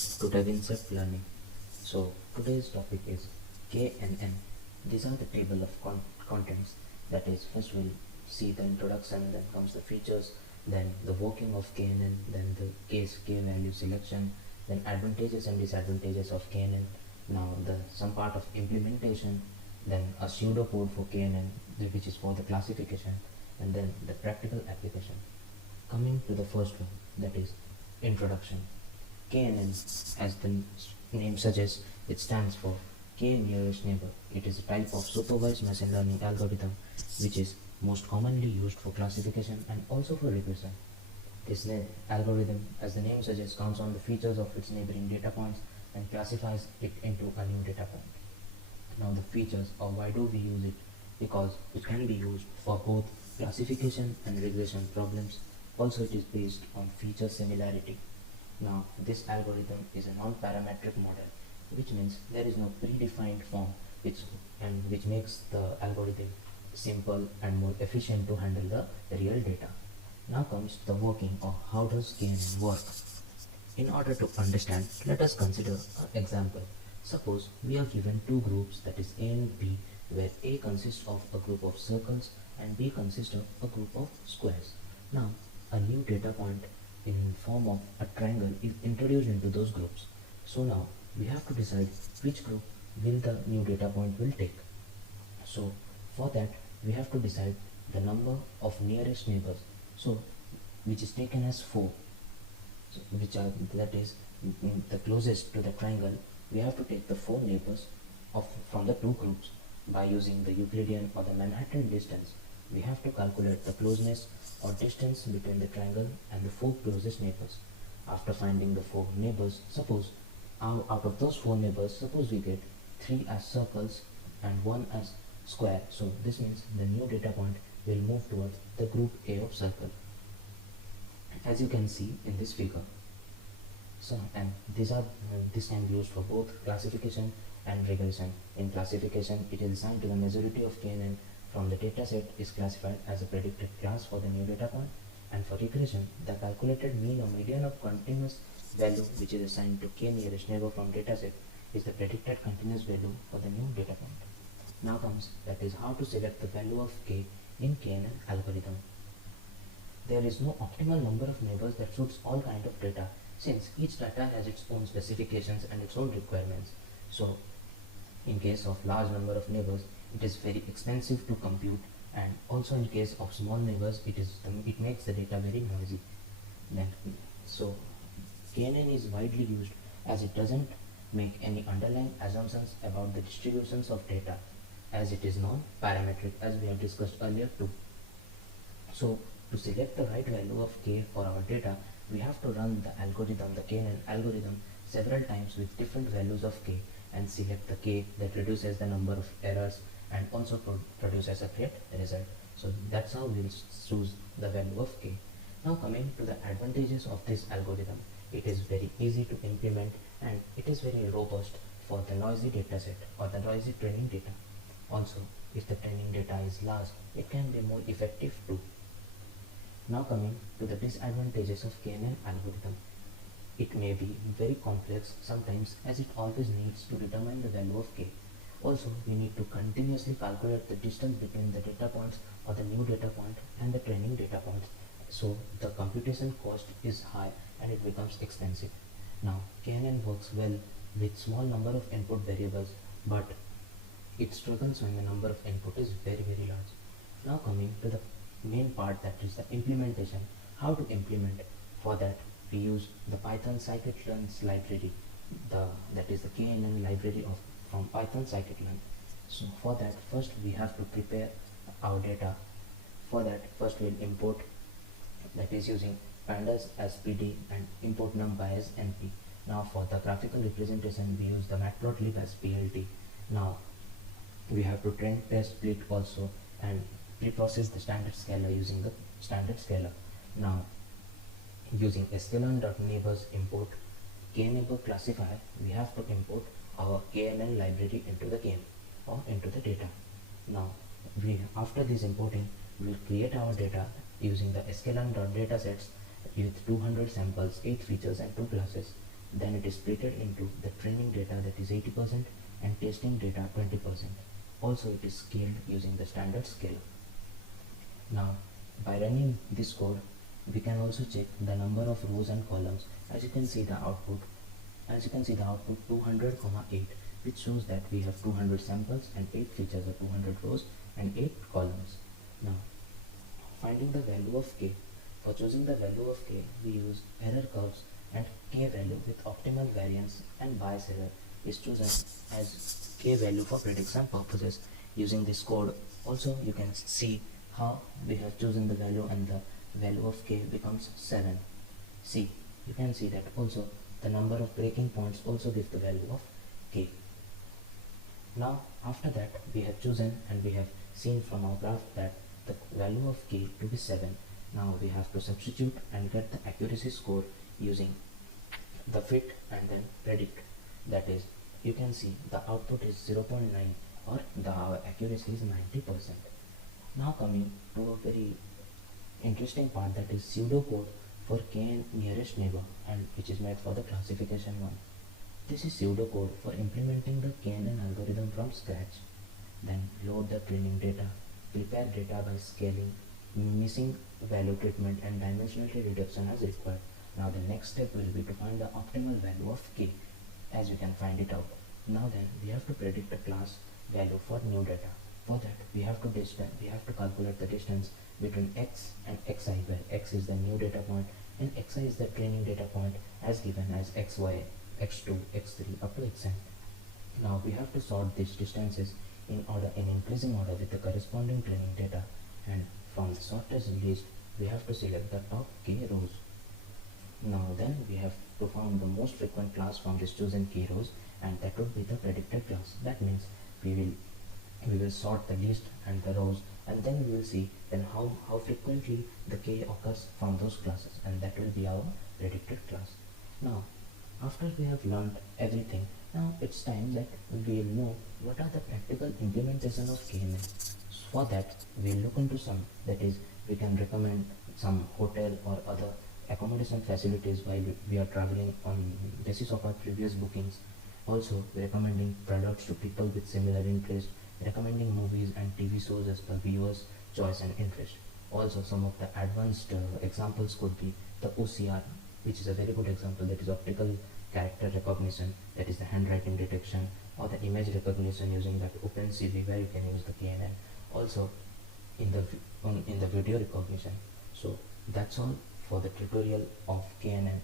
to Devinsep Learning. So today's topic is KNN. These are the table of contents. That is, first we'll see the introduction, then comes the features, then the working of KNN, then the case K value selection, then advantages and disadvantages of KNN. Now the some part of implementation, then a pseudocode for KNN, which is for the classification, and then the practical application. Coming to the first one, that is introduction. KNN, as the name suggests, it stands for K nearest neighbor. It is a type of supervised machine learning algorithm which is most commonly used for classification and also for regression. This algorithm, as the name suggests, counts on the features of its neighboring data points and classifies it into a new data point. Now the features, or why do we use it? Because it can be used for both classification and regression problems. Also it is based on feature similarity. Now this algorithm is a non-parametric model, which means there is no predefined form which makes the algorithm simple and more efficient to handle the real data. Now comes the working, or how does KNN work. In order to understand, let us consider an example. Suppose we are given two groups, that is A and B, where A consists of a group of circles and B consists of a group of squares. Now a new data point in form of a triangle is introduced into those groups. So now we have to decide which group will the new data point will take. So for that we have to decide the number of nearest neighbors, so which is taken as 4. So that is the closest to the triangle. We have to take the 4 neighbors from the two groups. By using the Euclidean or the Manhattan distance, we have to calculate the closeness or distance between the triangle and the 4 closest neighbors. After finding the 4 neighbors, suppose out of those 4 neighbors, suppose we get 3 as circles and 1 as square. So this means the new data point will move towards the group A of circle, as you can see in this figure. So, and this can be used for both classification and regression. In classification, it is assigned to the majority of KNN from the dataset is classified as a predicted class for the new data point, and for regression, the calculated mean or median of continuous value which is assigned to K nearest neighbor from dataset is the predicted continuous value for the new data point. Now comes, that is, how to select the value of K in KNN algorithm. There is no optimal number of neighbors that suits all kind of data, since each data has its own specifications and its own requirements. So in case of large number of neighbors, it is very expensive to compute, and also in case of small neighbors, it makes the data very noisy. So KNN is widely used as it doesn't make any underlying assumptions about the distributions of data, as it is non-parametric, as we have discussed earlier too. So to select the right value of K for our data, we have to run the algorithm, the KNN algorithm, several times with different values of K, and select the K that reduces the number of errors and also produces a great result. So that's how we'll choose the value of K. Now coming to the advantages of this algorithm, it is very easy to implement and it is very robust for the noisy dataset or the noisy training data. Also, if the training data is large, it can be more effective too. Now coming to the disadvantages of KNN algorithm. It may be very complex sometimes, as it always needs to determine the value of K. Also, we need to continuously calculate the distance between the data points or the new data point and the training data points. So the computation cost is high and it becomes expensive. Now KNN works well with small number of input variables, but it struggles when the number of input is very large. Now coming to the main part, that is the implementation. How to implement? For that we use the Python scikit-learn's library, that is the KNN library from Python scikit-learn. So for that, first we have to prepare our data. For that, first we'll import, that is using pandas as pd and import numpy as np. Now for the graphical representation, we use the matplotlib as plt. Now we have to train, test, split also, and pre-process the standard scalar using the standard scalar. Now using sklearn.neighbors import kneighbor classifier, we have to import our KNN library into the game or into the data. Now after this importing, we'll create our data using the sklearn.datasets with 200 samples, 8 features and 2 classes. then it is split into the training data, that is 80%, and testing data 20%. Also it is scaled using the standard scaler. Now by running this code, we can also check the number of rows and columns. As you can see the output 200, 8, which shows that we have 200 samples and 8 features or 200 rows and 8 columns. Now finding the value of k. For choosing the value of k, we use error curves, and k value with optimal variance and bias error is chosen as k value for prediction purposes. Using this code also you can see how we have chosen the value, and the value of k becomes 7. See, you can see that also the number of breaking points also gives the value of k. Now after that we have chosen and we have seen from our graph that the value of k to be 7. Now we have to substitute and get the accuracy score using the fit and then predict. That is, you can see the output is 0.9, or the accuracy is 90%. Now coming to a very interesting part, that is pseudocode for KN nearest neighbor, and which is made for the classification one. This is pseudocode for implementing the KNN algorithm from scratch. Then load the training data, prepare data by scaling, missing value treatment, and dimensionality reduction as required. Now the next step will be to find the optimal value of k, as you can find it out. Now then we have to predict a class value for new data. For that we have to calculate the distance between x and xi, where x is the new data point and xi is the training data point as given as xy, x2, x3 up to xn. Now we have to sort these distances in increasing order with the corresponding training data, and from the sorted list we have to select the top k rows. Now then we have to find the most frequent class from this chosen k rows, and that would be the predicted class. That means we will sort the list and the rows, and then we will see then how frequently the k occurs from those classes, and that will be our predicted class. Now after we have learned everything, now it's time that we will know what are the practical implementation of KNN. For that we will look into some, that is, we can recommend some hotel or other accommodation facilities while we are traveling on basis of our previous bookings. Also recommending products to people with similar interest, recommending movies and TV shows as per viewers' choice and interest. Also some of the advanced examples could be the OCR, which is a very good example, that is optical character recognition, that is the handwriting detection, or the image recognition using that OpenCV, where you can use the KNN. Also in the video recognition. So that's all for the tutorial of KNN.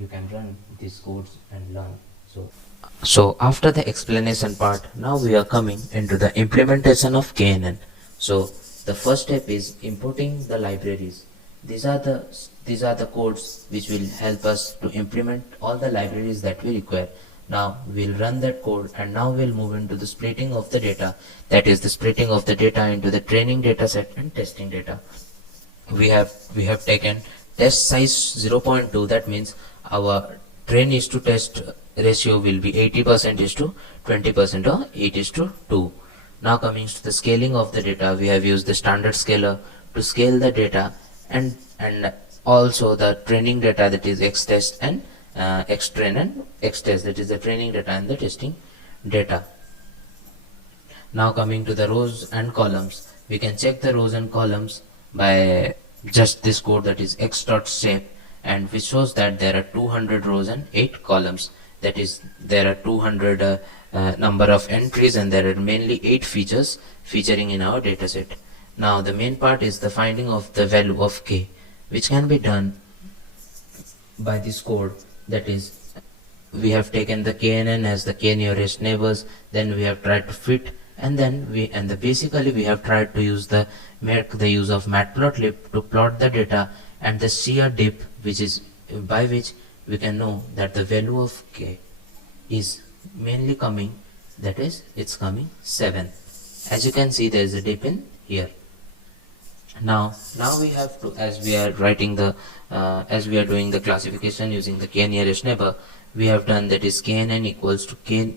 You can run these codes and learn. So after the explanation part, now we are coming into the implementation of KNN. So the first step is importing the libraries. These are the codes which will help us to implement all the libraries that we require. Now we'll run that code, and now we'll move into the splitting of the data, that is the splitting of the data into the training data set and testing data. We have taken test size 0.2, that means our train is to test ratio will be 80% is to 20% or 8 is to 2. Now coming to the scaling of the data, we have used the standard scaler to scale the data, and also the training data, that is xtest and xtrain and xtest, that is the training data and the testing data. Now coming to the rows and columns, we can check the rows and columns by just this code, that is x.shape, and which shows that there are 200 rows and 8 columns, that is there are 200 number of entries, and there are mainly 8 features featuring in our dataset. Now the main part is the finding of the value of k, which can be done by this code. That is, we have taken the KNN as the k nearest neighbors, then we have tried to fit, and then basically we have tried to use the use of matplotlib to plot the data, and the CRDIP, which is by which we can know that the value of k is mainly coming, that is it's coming 7. As you can see, there is a dip in here. Now we have to, as we are writing the as we are doing the classification using the k nearest neighbor, we have done, that is KNN equals to k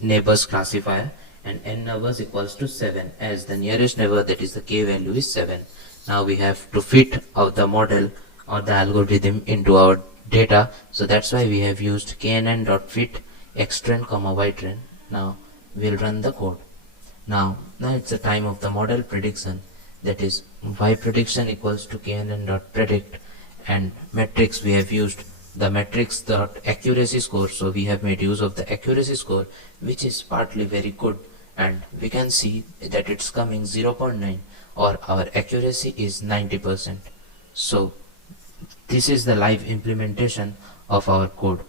neighbors classifier, and n neighbors equals to 7, as the nearest neighbor, that is the k value, is 7. Now we have to fit out the model or the algorithm into our data. So that's why we have used knn.fit xtrend comma ytrend. Now we'll run the code. Now it's the time of the model prediction, that is y prediction equals to knn.predict, and metrics we have used the metrics dot accuracy score. So we have made use of the accuracy score, which is partly very good, and we can see that it's coming 0.9, or our accuracy is 90%. So this is the live implementation of our code.